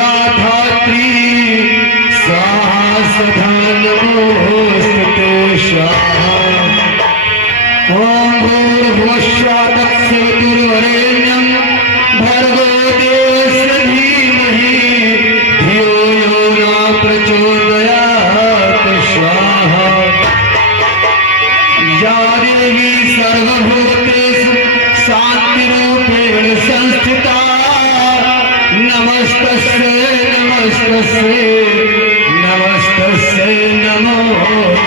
या धात्री स्वाहा सदा नमोस्तुते स्वाहा। ओम भूर्भुवस्सुः तत्सवितुर्वरेण्यं भर्गो देवस्य धीमहि धियो यो न प्रचोदयात् स्वाहा। या देवी सर्वभूतेषु शान्तिरूपेण संस्थिता नमस्तस्यै नमस्तस्यै नमस्तस्यै नमो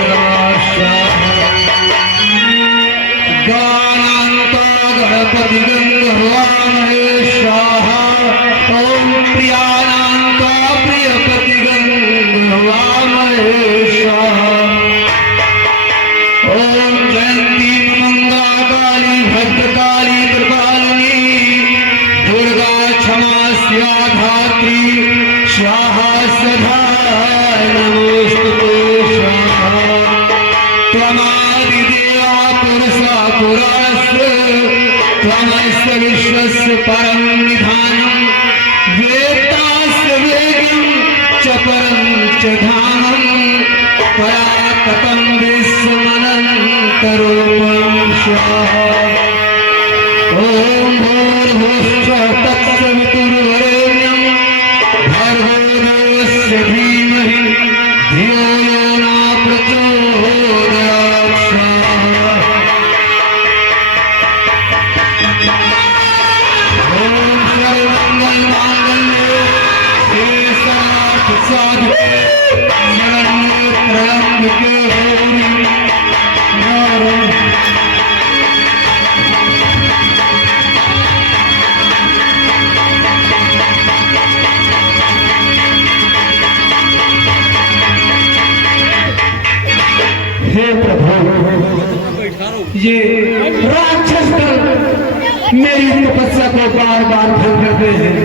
नमः स्वाहा। गानान्ता गणपतिगं हवामहे स्वाहा। ॐ प्रियानान्ता प्रियपतिगं हवामहे स्वाहा। ओम जयंती मंगला काली भद्रकाली कृपालिनी दुर्गा क्षमा स्या धात्री स्वाहा सदा नमोस्तुते स्वाहा। त्वमादिदेवा पुरुषा पुराणस्य त्वमस्य विश्वस्य परं निधानं वेत्तास्य वेगं च परं च धामं परातपं विश्वमनन्तरूपं स्वाहा। ॐ भूर्भुवस्सुः तत्सवितुर्वरेण्यं भर्गो देवस्य धीमहि धियो यो न प्रचोदयात् स्वाहा। ॐ सर्वमङ्गलमाङ्गल्ये शिवे सर्वार्थसाधके शरण्ये त्र्यम्बके गौरी नारायणी। हे प्रभु, ये राक्षस दल मेरी तपस्या को बार बार भंग करते हैं।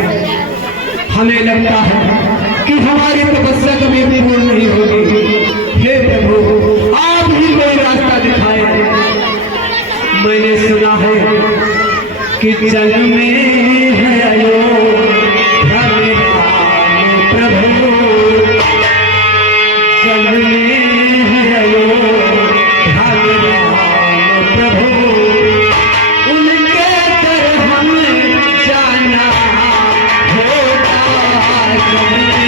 हमें लगता है कि हमारी तपस्या कभी भी पूर्ण नहीं होगी। हे प्रभु, आप ही कोई रास्ता दिखाए। मैंने सुना है कि जग में है अयोध्या में राम प्रभु, जग में है अयोध्या में राम प्रभु, उनके दर हमें जाना होगा। जग में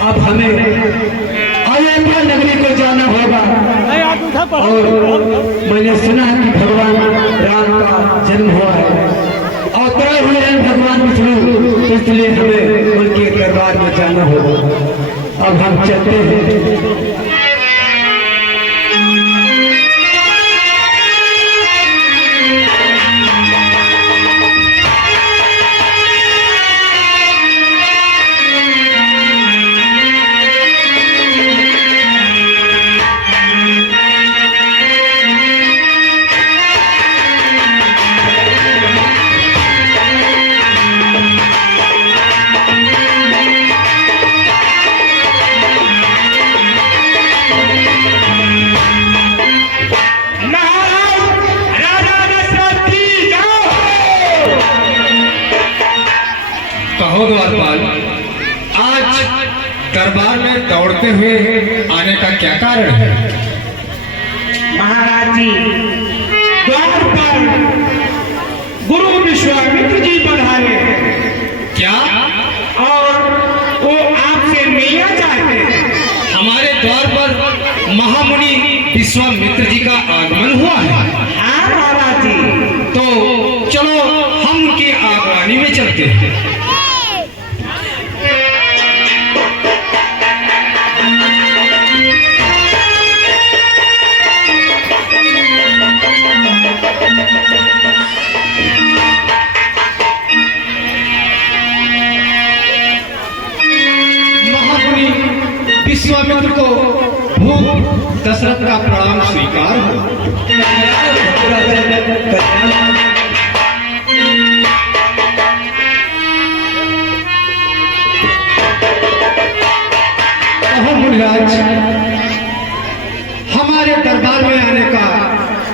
अब हमें अयोध्या नगरी को जाना होगा। और मैंने सुना है कि भगवान राम का जन्म हुआ है, अवतरण हुए हैं भगवान विष्णु, इसलिए हमें उनके दरबार में जाना होगा। अब हम चलते हैं। दरबार में दौड़ते हुए आने का क्या कारण है? महाराज जी, द्वार पर गुरु विश्वामित्र जी पधारे। क्या? और वो आपसे मिलना चाहते हैं। हमारे द्वार पर महामुनि विश्वामित्र जी का आगमन हुआ है। हाँ महाराज जी। तो चलो हम उनकी आगवानी में चलते हैं। विश्वामित्र को भूत दशरथ का प्रणाम स्वीकार हो। मुनिराज, हमारे दरबार में आने का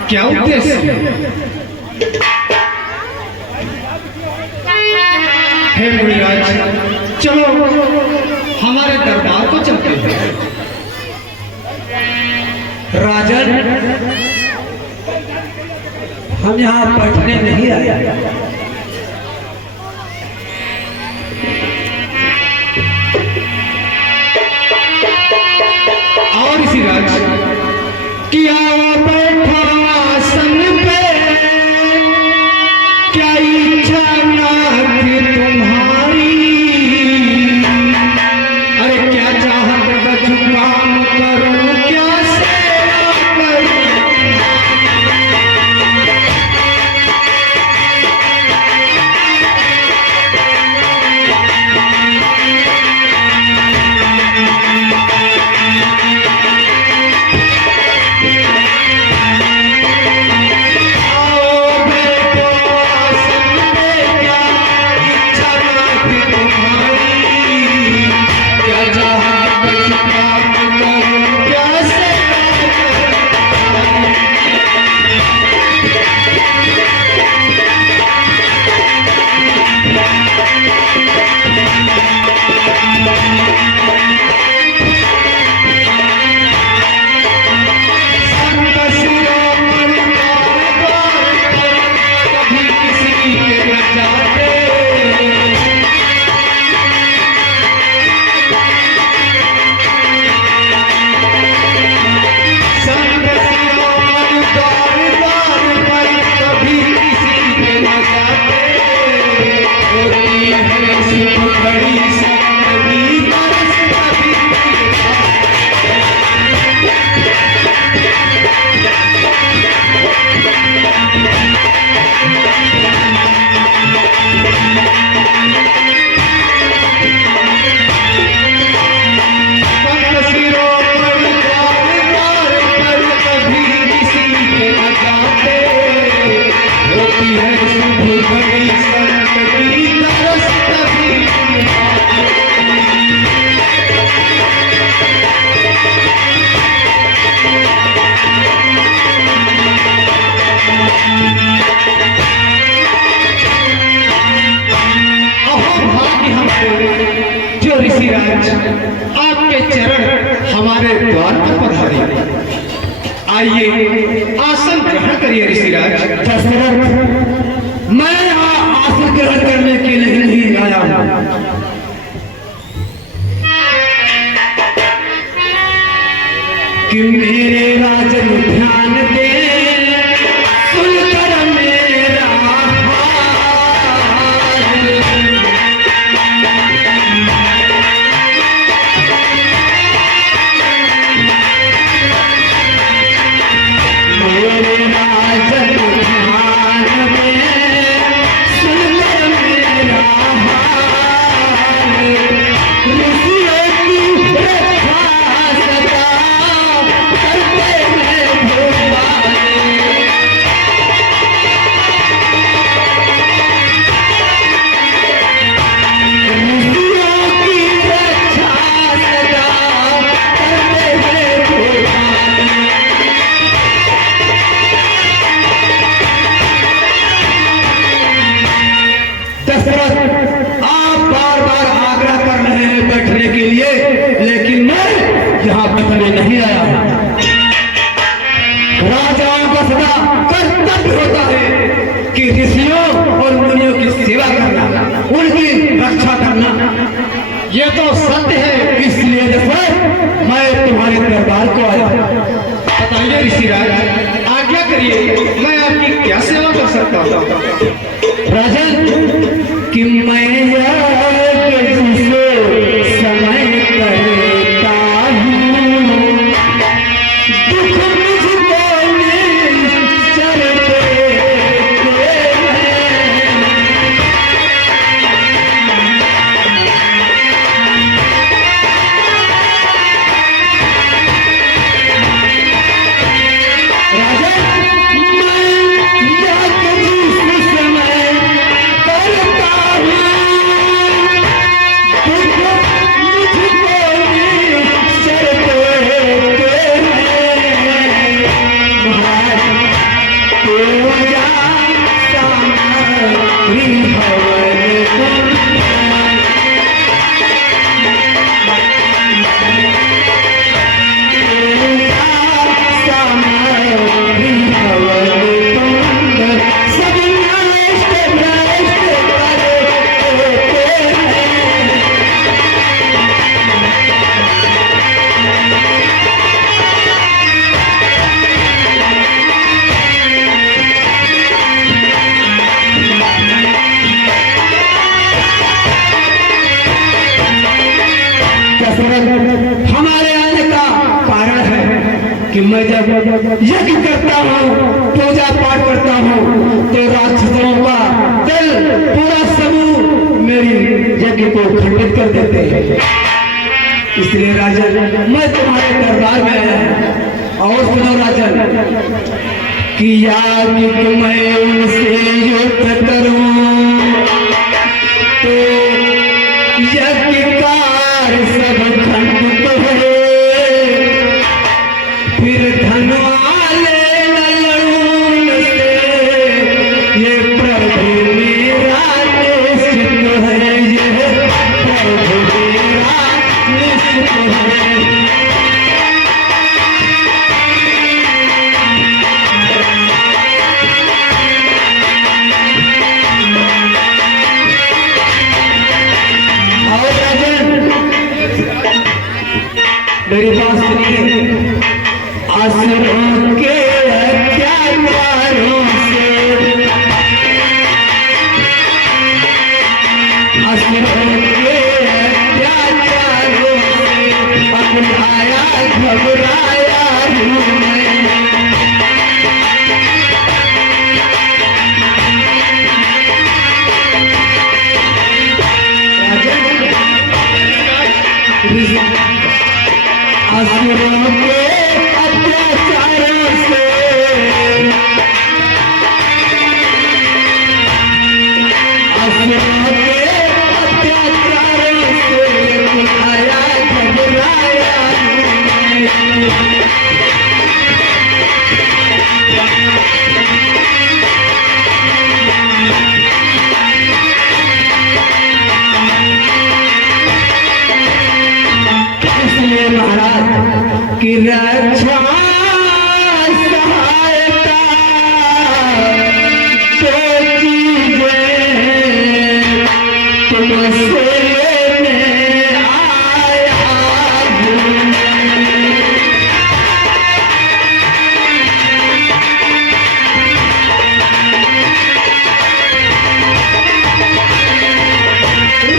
क्या उद्देश्य है? हे मुनिराज, चलो हमारे दरबार को चलते हैं। राजन, हम यहाँ बैठने नहीं आए। और इसी राज किया बैठा आसन पे, क्या इच्छा ना थी तुम्हारी? अरे क्या चाहत बचू काम करूं, क्या सेवा करूं? आपके चरण हमारे द्वार पर पधारे। आइए आसन ग्रहण करिए ऋषिराज। मैं यहाँ आसन ग्रहण करने के लिए नहीं आया हूँ। कि मेरे राजन ध्यान दे, सुनकर मेरा अंत में नहीं आया। राजाओं का सदा कर्तव्य होता है कि ऋषियों और मुनियों की सेवा करना, उनकी रक्षा करना। ये तो सत्य है, इसलिए दशरथ मैं तुम्हारे दरबार को आया। बताइए ऋषिराज, आज्ञा करिए, मैं आपकी क्या सेवा कर सकता हूँ? राजन कि मैं जिसे समय करता हूँ, दुख मुझको चलते हमारे आने का कारण है कि मैं जब यज्ञ करता हूँ, पूजा पाठ करता हूँ, तो राक्षसों का दल, पूरा समूह मेरी यज्ञ को खंडित कर देते हैं। इसलिए राजन मैं तुम्हारे दरबार में आया हूँ। और सुनो राजन कि याद मैं उनसे युद्ध करूं तो यज्ञ कार्य सब खंडित है, फिर धन वाले न लड़ूं उनसे, ये प्रभु मेरा निश्चित है, ये प्रभु मेरा निश्चित है। मेरी बात सुनिए, असुरों के अत्याचारों से, असुरों के अत्याचारों से अपनाया घबराया हूँ मैं। असुरों के अत्याचारों से, असुरों के अत्याचारों से आया घबराया इसलिए महाराज की रक्षा सहायता दो चीजें तुमसे लेने आया हूँ।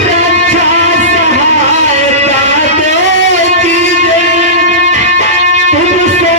रक्षा सहायता दो चीजें तुमसे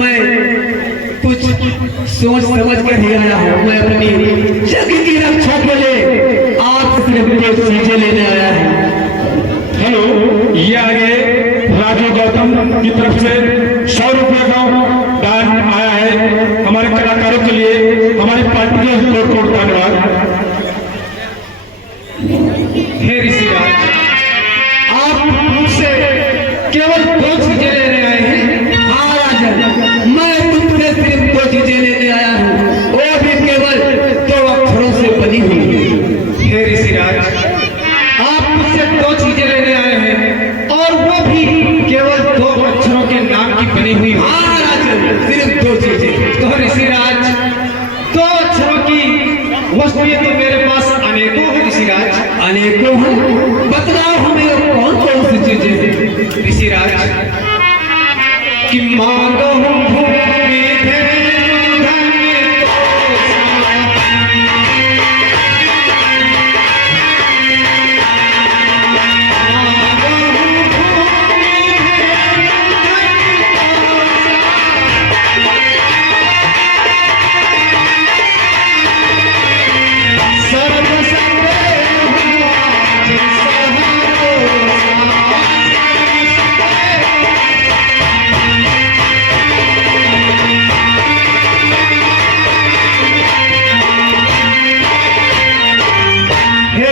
मैं कुछ सोच समझ कर ही आया हूँ। मैं अपनी जग की रक्षा के लिए आप सिर्फ दो चीजें लेने आया हूँ। हेलो, ये आगे राजू गौतम की तरफ से 100 रुपये का दान आया है हमारे कलाकारों के लिए। हमारी पार्टी के कोट कोट धन्यवाद। हे ऋषिराज, आप मुझसे केवल 2 चीजें लेने आए हैं। हाँ राजन, मैं तुमसे सिर्फ 2 चीजें लेने आया हूँ, वो भी केवल 2 अक्षरों से बनी हुई। हे ऋषिराज, आप मुझसे 2 चीजें लेने आए हैं और वो भी केवल 2 अक्षरों के नाम की बनी हुई। हाँ राजन, सिर्फ 2 चीजें। तो ऋषिराज, 2 अक्षरों की वस्तुएं तो मेरे पास अनेकों है ऋषिराज, अनेकों हैं। बतलाओ हमें कौन कौन सी चीजें हैं ऋषिराज। कि मांगो भूमि धन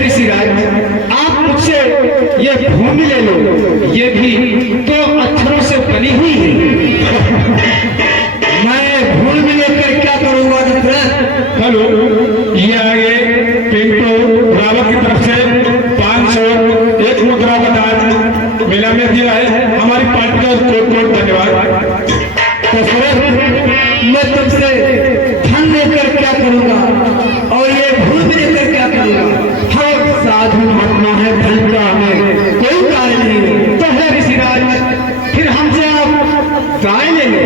ऋषिराज, आप मुझसे ये भूमि ले लो, ये भी 2 अक्षरों से बनी हुई है। मैं भूमि लेकर क्या करूंगा दशरथ? हेलो, ये आगे पिंटू रावत की तरफ से 500 एक मुद्रा का दान मेला में दिया है। हमारी पार्टी का कोट कोट धन्यवाद। दशरथ, मैं तुमसे धन लेकर क्या करूंगा और ये भूमि लेकर क्या करूंगा? हम साधु महात्मा है, धन का हमें कोई कार्य नहीं है। तो है ऋषिराज, फिर हमसे आप गाय ले लो,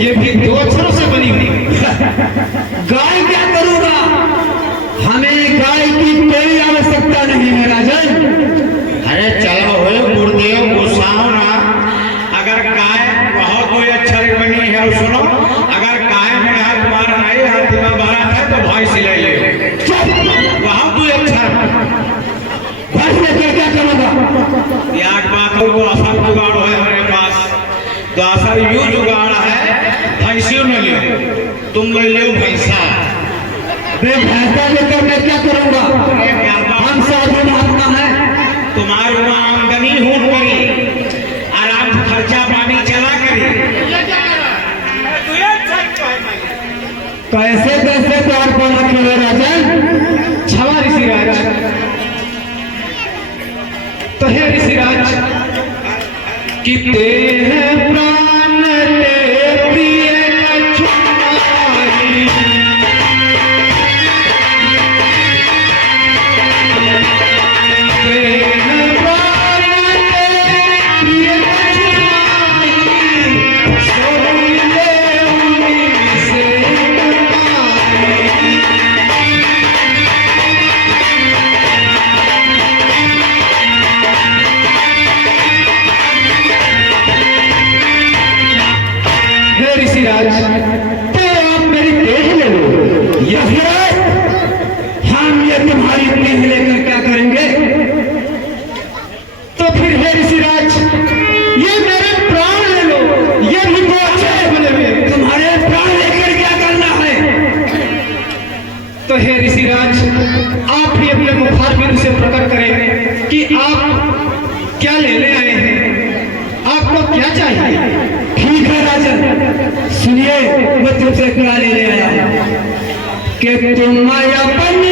ये भी 2 अक्षरों से बनी हुई। गाय क्या करूंगा? हमें गाय की कोई आवश्यकता नहीं है राजन। अरे चलो हो गुरुदेव, गुस्सा हो ना। अगर गाय बहुत कोई अक्षर बनी है, और सुनो, अगर गाय में हाथ मार नहीं, हाथ में मारा है तो भाई सिलाई ले वहां कोई अक्षर भैंस लेकर क्या करूंगा? एक बात हो, तो आसान जुगाड़ है हमारे पास। तो आसान यूं जुगाड़ है, भैंसियों न ले, तुम ले लो भैंसा। भैंसा लेकर मैं क्या करूंगा? हम साधु महात्मा है। तुम्हारी वहां आमदनी हो करी, आराम से खर्चा पानी चला करी। कैसे कैसे द्वार पर रखे हुए राजन? क्षमा ऋषिराज। तो है ऋषिराज, कि तेरे प्राण ते प्रिय लक्ष्मणी, तेरे प्राण ते प्रिय लक्ष्मणी, सोले उन्हीं से ऋषिराज, तो आप मेरी देह ले लो। यह हम ये तुम्हारी देह लेकर क्या करेंगे? तो फिर हे ऋषिराज, ये मेरे प्राण ले लो, ये भी 2 अक्षर बने हुए। तुम्हारे प्राण लेकर क्या करना है? तो हे ऋषिराज, आप भी अपने मुखारबिंद से प्रकट करें कि आप क्या लेने आए हैं, आपको क्या चाहिए। ठीक है राजन, सुनिए, मैं तुमसे क्या लेने आया हूं कि तुम अपनी